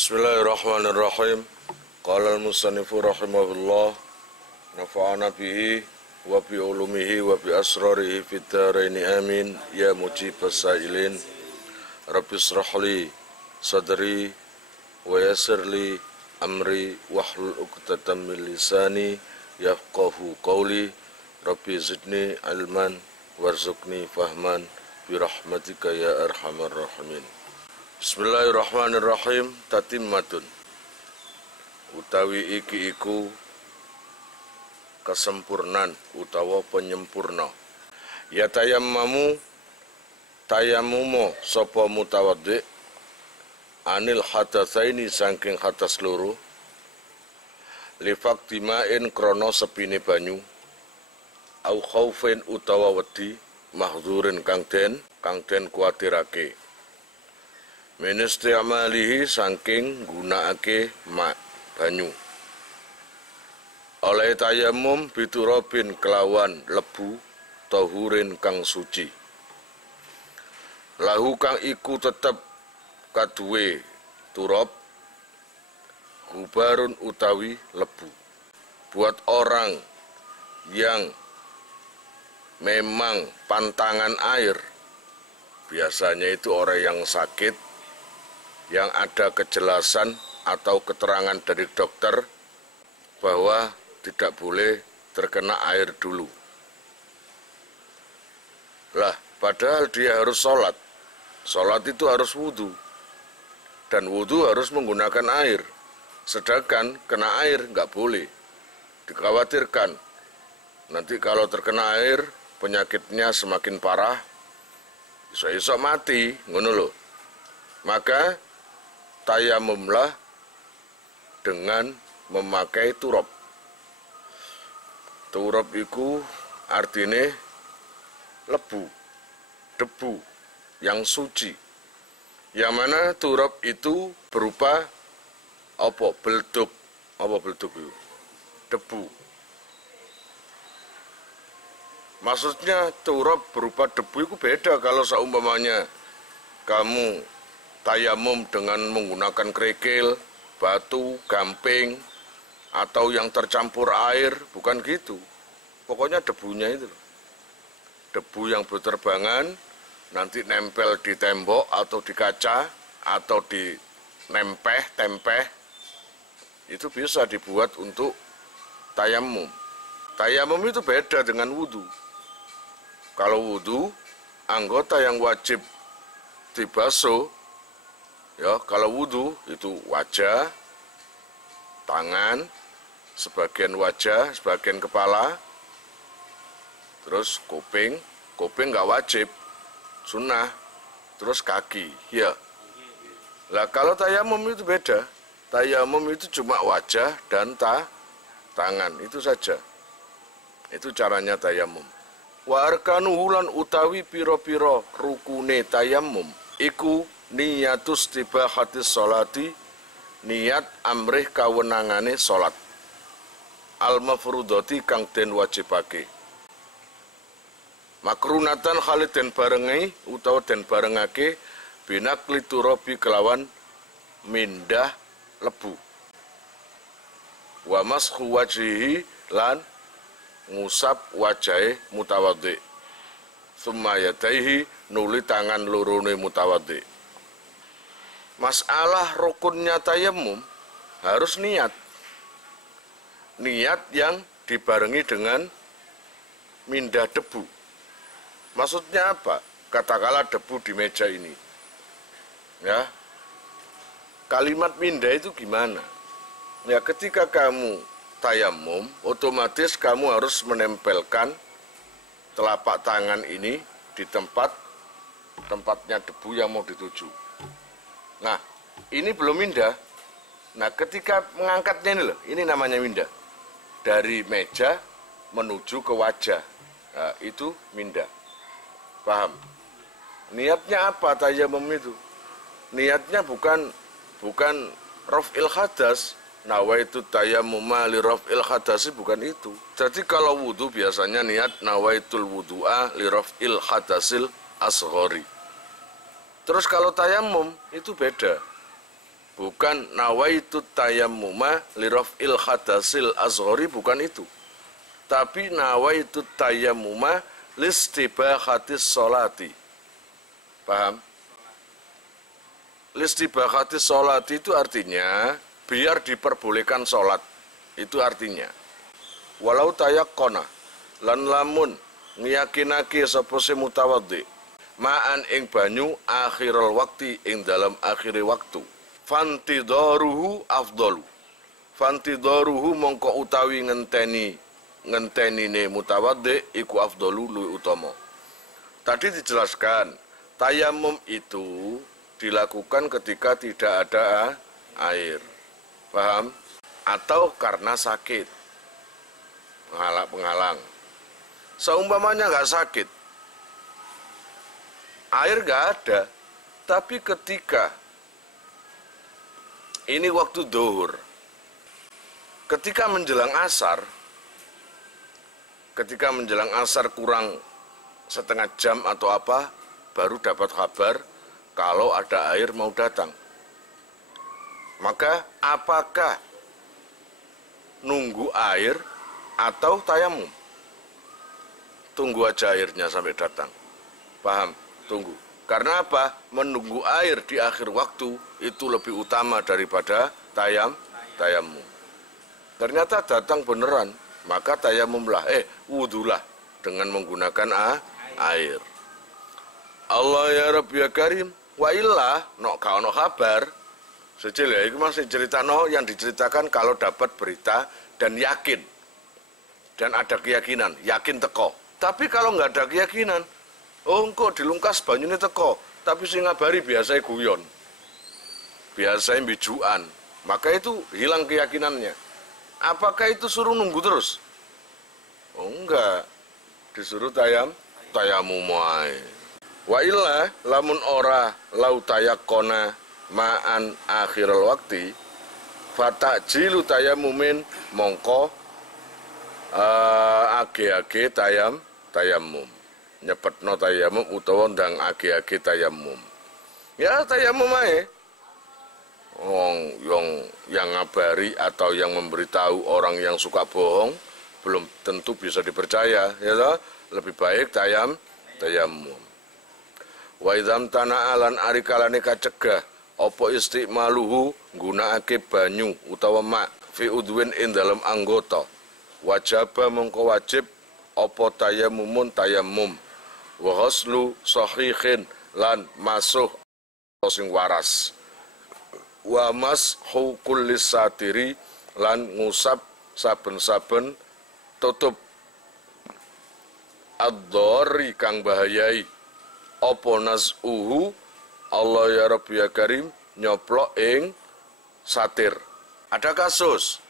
Bismillahirrahmanirrahim. Qala al-musannifu rahimahullah, nafa'ana bihi wa bi ulumihi wa bi asrarihi fid dharaini amin ya mujibas sa'ilin. Rabbi israh li sadri wa yassir li amri wahlul 'uqdatam min lisani yafqahu qawli. Rabbi zidni ilman warzuqni fahman bi rahmatika ya arhamar rahimin. Bismillahirrahmanirrahim. Tatimmatun utawi iki iku kesempurnan utawa penyempurna. Ya tayammamu sapa mutawaddi anil hadatsaini saking hadas loro li faktimain krana sepine banyu au khaufin utawa wedi mahzurin kang den kuwatirake ministi'amalihi saking gunakake banyu oleh tayamum biturabin kelawan lebu tahurin kang suci lahu kang iku tetep kaduwe turab gubarun utawi lebu buat orang yang memang pantangan air, biasanya itu orang yang sakit yang ada kejelasan atau keterangan dari dokter bahwa tidak boleh terkena air dulu. Lah, padahal dia harus sholat. Sholat itu harus wudhu. Dan wudhu harus menggunakan air. Sedangkan kena air nggak boleh. Dikhawatirkan. Nanti kalau terkena air, penyakitnya semakin parah. Iso-iso mati, ngono lho. Maka tayamumlah dengan memakai turab. Turab itu artinya lebu, debu yang suci. Yang mana turab itu berupa apa? Belduk. Apa belduk itu? Debu. Maksudnya turab berupa debu itu beda kalau seumpamanya kamu tayamum dengan menggunakan kerikil, batu, gamping, atau yang tercampur air, bukan gitu. Pokoknya debunya itu. Debu yang berterbangan, nanti nempel di tembok atau di kaca, atau di tempeh, itu bisa dibuat untuk tayamum. Tayamum itu beda dengan wudhu. Kalau wudhu, anggota yang wajib dibasuh, ya, kalau wudhu itu wajah, tangan, sebagian wajah, sebagian kepala, terus kuping nggak wajib, sunnah, terus kaki, ya. Lah kalau tayamum itu beda, tayamum itu cuma wajah dan tangan, itu saja. Itu caranya tayamum. Wa arkanu hulan utawi piro-piro rukune tayamum, iku niyatus tibahatis sholati, niat amrih kawenangane sholat al-mafrudoti kang den wajibake makrunatan khalid den barengi utawa den barengake binakli turabi kelawan mindah lebu wa mashu wajhihi lan ngusap wajahe mutawaddi summa yadaihi nuli tangan lorone mutawaddi. Masalah rukunnya tayamum harus niat. Niat yang dibarengi dengan mindah debu. Maksudnya apa? Katakanlah debu di meja ini. Ya. Kalimat mindah itu gimana? Ya, ketika kamu tayamum, otomatis kamu harus menempelkan telapak tangan ini di tempatnya debu yang mau dituju. Nah, ini belum mindah. Nah, ketika mengangkatnya ini loh, ini namanya mindah. Dari meja menuju ke wajah. Nah, itu mindah. Paham? Niatnya apa tayamum itu? Niatnya bukan raf'il hadas. Nawaitu tayammuma li raf'il hadasi, bukan itu. Jadi kalau wudu biasanya niat nawaitul wudu'a li raf'il hadasil asghari. Terus kalau tayamum itu beda. Bukan nawaitu tayammuma liraf'il hadasil azghari, bukan itu. Tapi nawaitu tayammuma listibahatis sholati. Paham? Listibahatis sholati itu artinya biar diperbolehkan sholat. Itu artinya. Walau tayakkona lan lamun ngiyakinake sapa se mutawaddi ma'an ing banyu akhirul waktu ing dalam akhiri waktu. Fantidaruhu afdalu. Fantidaruhu mongko utawi ngentenine mutawaddi iku afdalu luwih utama. Tadi dijelaskan tayamum itu dilakukan ketika tidak ada air. Paham? Atau karena sakit. Penghalang. Seumpamanya nggak sakit, air nggak ada, tapi ketika ini waktu zuhur, ketika menjelang asar kurang setengah jam atau apa, baru dapat kabar kalau ada air mau datang. Maka apakah nunggu air atau tayamum? Tunggu aja airnya sampai datang. Paham? Tunggu. Karena apa? Menunggu air di akhir waktu itu lebih utama daripada tayamum. Ternyata datang beneran, maka tayamumlah, wudulah dengan menggunakan air. Allah ya Rabbi ya Karim, wa illa no kabar. Sejil ya, itu masih cerita yang diceritakan kalau dapat berita dan yakin. Dan ada keyakinan, yakin teko. Tapi kalau nggak ada keyakinan, kok dilungkas banyune teko, tapi sing ngabari biasanya guyon. Biasanya bijuan. Maka itu hilang keyakinannya. Apakah itu suruh nunggu terus? Enggak. Disuruh tayamum wae. Wa illa lamun ora lau tayakkona ma'an akhirul waktu fatajilu tayamumin mongko age-age tayamum nyepetno tayamum utawa ndang age-age tayamum. Ya tayamum ae. Yang ngabari atau yang memberitahu orang yang suka bohong belum tentu bisa dipercaya, ya toh? Lebih baik tayamum. Wa idzam tana'alan arikalane kacegah apa istimaluhu nggunakake banyu utawa mak fi udwin ing dalam anggota. Wajaba mongko wajib apa tayamumun tayamum wa ghuslu sahihin lan masuh sing waras wa mashu kulli satiri lan ngusap saben-saben tutup ad-dhari kang bahayai apa nazuhu Allah ya Rabbi ya Karim nyoplok ing satir. Ada kasus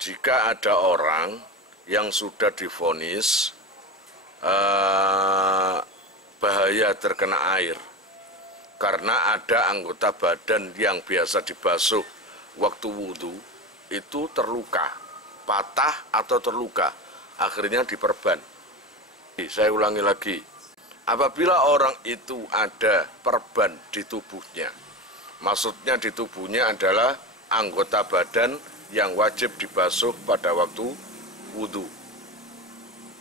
jika ada orang yang sudah divonis bahaya terkena air karena ada anggota badan yang biasa dibasuh waktu wudhu itu terluka, patah atau terluka, akhirnya diperban. Saya ulangi lagi, apabila orang itu ada perban di tubuhnya, maksudnya di tubuhnya adalah anggota badan yang wajib dibasuh pada waktu wudhu.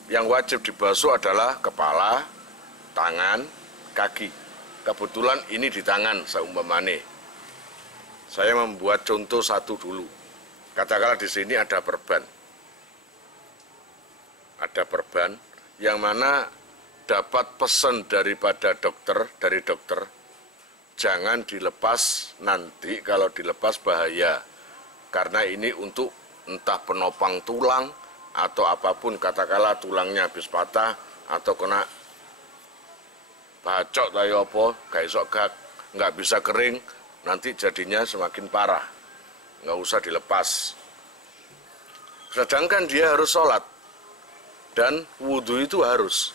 Yang wajib dibasuh adalah kepala, tangan, kaki. Kebetulan ini di tangan seumpamane. Saya membuat contoh satu dulu. Katakanlah di sini ada perban. Ada perban yang mana dapat pesan dari dokter, jangan dilepas nanti, kalau dilepas bahaya. Karena ini untuk entah penopang tulang atau apapun, katakanlah tulangnya habis patah atau kena bacok tayo apa, gak iso nggak bisa kering, nanti jadinya semakin parah. Nggak usah dilepas. Sedangkan dia harus sholat dan wudhu itu harus.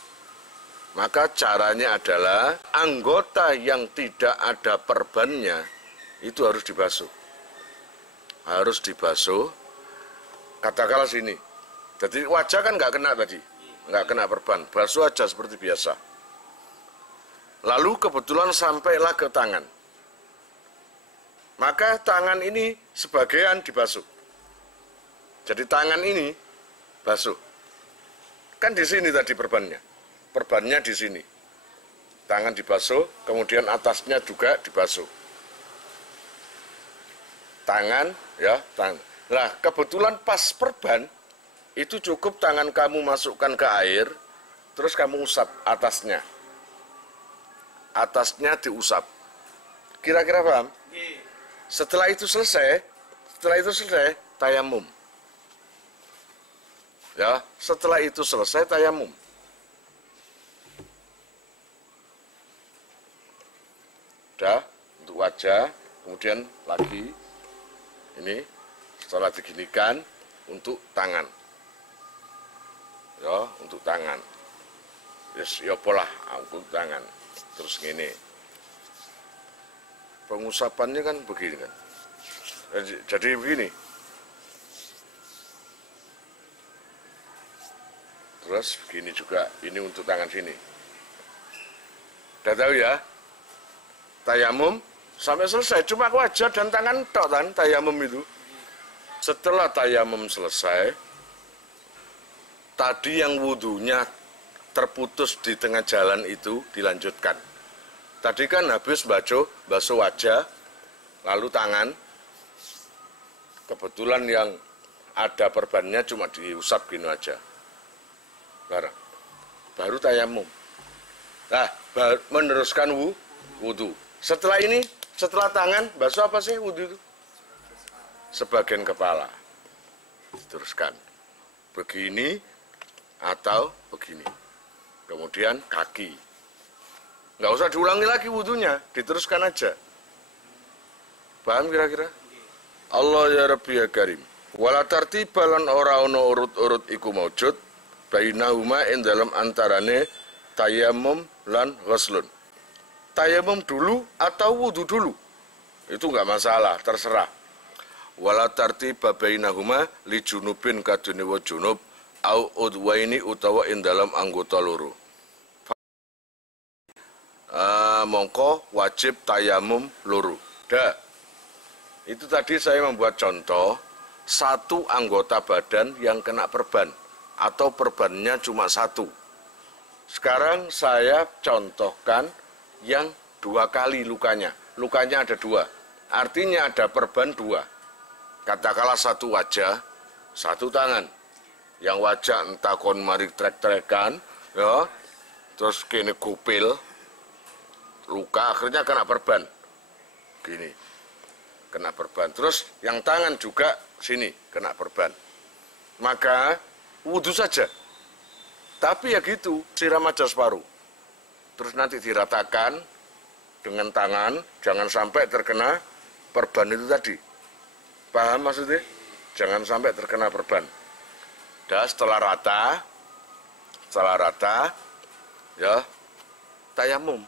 Maka caranya adalah anggota yang tidak ada perbannya itu harus dibasuh. Harus dibasuh. Katakanlah sini. Jadi wajah kan nggak kena tadi, nggak kena perban. Basuh aja seperti biasa. Lalu kebetulan sampailah ke tangan. maka tangan ini sebagian dibasuh. Jadi tangan ini basuh. Kan di sini tadi perbannya. Perbannya di sini. Tangan dibasuh, kemudian atasnya juga dibasuh. Tangan, ya, tangan. Nah, kebetulan pas perban, itu cukup tangan kamu masukkan ke air, terus kamu usap atasnya. Atasnya diusap. Kira-kira paham? Setelah itu selesai, tayamum. Ya, setelah itu selesai tayamum. Udah, untuk wajah, kemudian lagi ini setelah diginikan untuk tangan. Ya, untuk tangan. Yes, ya pola untuk tangan. Terus gini. Pengusapannya kan begini kan. Jadi begini. Terus begini juga, ini untuk tangan sini. Udah tahu ya? Tayamum sampai selesai, cuma wajah dan tangan tok kan tayamum itu. Setelah tayamum selesai, tadi yang wudhunya terputus di tengah jalan itu dilanjutkan. Tadi kan habis basuh wajah, lalu tangan. Kebetulan yang ada perbannya cuma diusap gini aja. Baru tayamum. Nah, meneruskan wudhu. Setelah ini, setelah tangan, basuh apa sih wudhu itu? Sebagian kepala. Diteruskan. Begini atau begini. Kemudian kaki. Nggak usah diulangi lagi wudhunya, diteruskan aja. Paham kira-kira? Allah ya Rabbi ya Karim. Wala tartibalan ora ono urut-urut iku maujud bainahuma ing dalam antarane tayamum lan ghuslun. Tayamum dulu atau wudhu dulu, itu nggak masalah, terserah. Wala tartiba bainahuma li junubin kadune wa junub au udwaini utawa ing dalam anggota loro. Mongko wajib tayamum loro. Dah. Itu tadi saya membuat contoh satu anggota badan yang kena perban atau perbannya cuma satu. Sekarang saya contohkan yang 2 kali lukanya. Lukanya ada 2. Artinya ada perban 2. Katakanlah satu wajah, satu tangan. Yang wajah entah kon mari trek-trekan, ya, terus kene gopil, luka akhirnya kena perban. Gini, kena perban. Terus yang tangan juga sini kena perban. Maka wudhu saja. Tapi ya gitu, siram aja separuh. Terus nanti diratakan dengan tangan, jangan sampai terkena perban itu tadi. Paham maksudnya? Jangan sampai terkena perban. Dan setelah rata, ya, tayamum.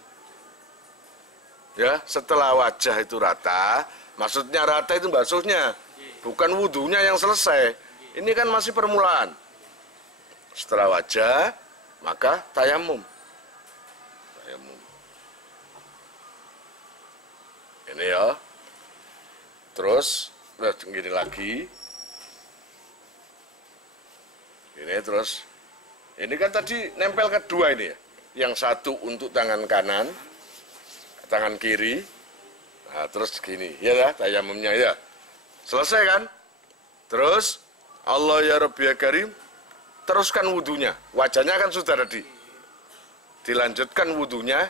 Ya, setelah wajah itu rata, maksudnya rata itu basuhnya, bukan wudhunya yang selesai. Ini kan masih permulaan. Setelah wajah, maka tayamum. Ini ya. Terus gini lagi. Ini terus. Ini kan tadi nempel kedua ini ya. Yang satu untuk tangan kanan, tangan kiri. Nah, terus gini, ya tayamumnya ya. Selesai kan? Terus Allah ya Rabbi ya Karim, teruskan wudhunya. Wajahnya kan sudah tadi. Dilanjutkan wudhunya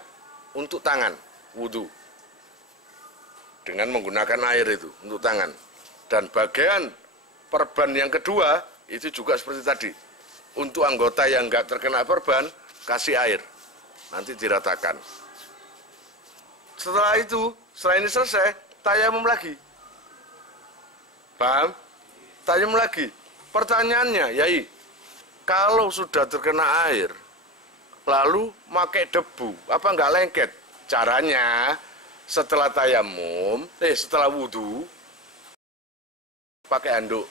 untuk tangan, wudhu. Dengan menggunakan air itu untuk tangan. Dan bagian perban yang kedua itu juga seperti tadi. Untuk anggota yang enggak terkena perban, kasih air. Nanti diratakan. Setelah itu, setelah ini selesai, tayamum lagi. Paham? Tayamum lagi. Pertanyaannya, Yai, kalau sudah terkena air, lalu pakai debu, apa enggak lengket? Caranya, setelah tayamum, setelah wudhu, pakai handuk,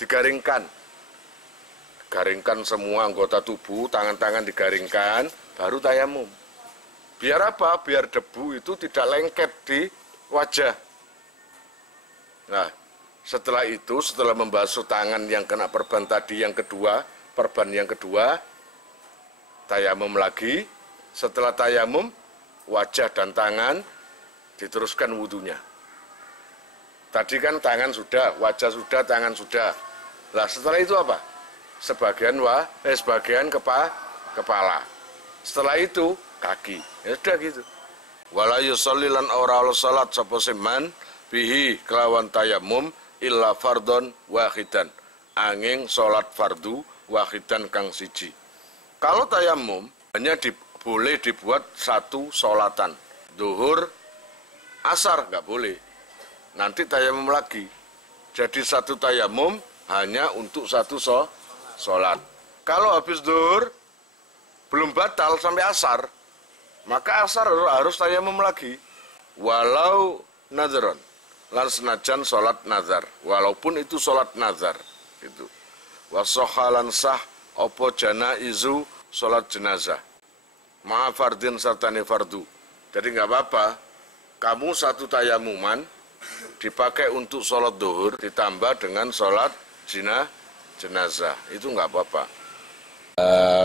digaringkan. Garingkan semua anggota tubuh, tangan-tangan digaringkan, baru tayamum. Biar apa? Biar debu itu tidak lengket di wajah. Nah, setelah itu, setelah membasuh tangan yang kena perban tadi yang kedua, perban yang kedua, tayamum lagi. Setelah tayamum, wajah dan tangan diteruskan wudhunya. Tadi kan tangan sudah, wajah sudah, tangan sudah. Lah setelah itu apa? Sebagian kepala. Setelah itu kaki. Ya sudah gitu. Wala yusolli lan ora salat sapa seman bihi kelawan tayamum illa fardhon wahidan. Angin salat fardu wahidan kang siji. Kalau tayamum hanya boleh dibuat satu solatan. Duhur, asar nggak boleh. Nanti tayamum lagi. Jadi satu tayamum hanya untuk satu sholat. Kalau habis duhur belum batal sampai asar, maka asar harus tayamum lagi. Walau nadharon, lan senajan sholat nazar, walaupun itu sholat nazar. Gitu. Wasohalan sah opo janaizu sholat jenazah. Ma'afardin sartani fardu. Jadi nggak apa-apa, kamu satu tayamuman dipakai untuk sholat duhur ditambah dengan sholat jenazah, itu nggak apa-apa.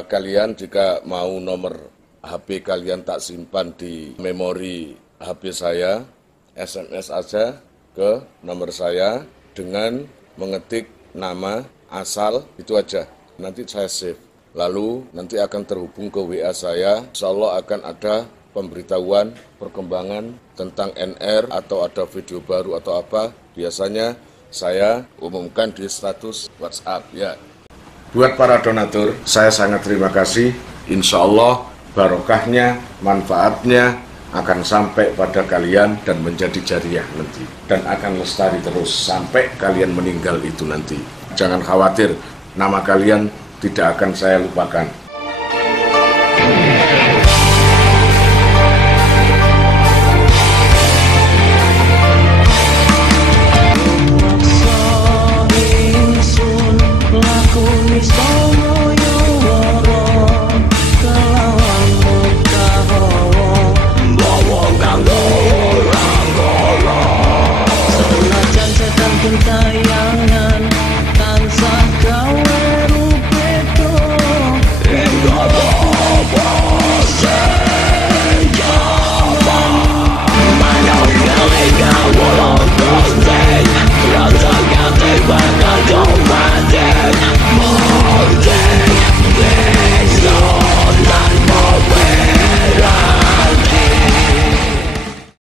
Kalian jika mau nomor HP kalian tak simpan di memori HP saya, SMS aja ke nomor saya dengan mengetik nama asal, itu aja. Nanti saya save. Lalu nanti akan terhubung ke WA saya. Insya Allah akan ada pemberitahuan perkembangan tentang NR atau ada video baru atau apa. Biasanya saya umumkan di status WhatsApp ya. Buat para donatur, saya sangat terima kasih. Insya Allah barokahnya, manfaatnya akan sampai pada kalian dan menjadi jariah nanti. Dan akan lestari terus sampai kalian meninggal itu nanti. Jangan khawatir, nama kalian tidak akan saya lupakan.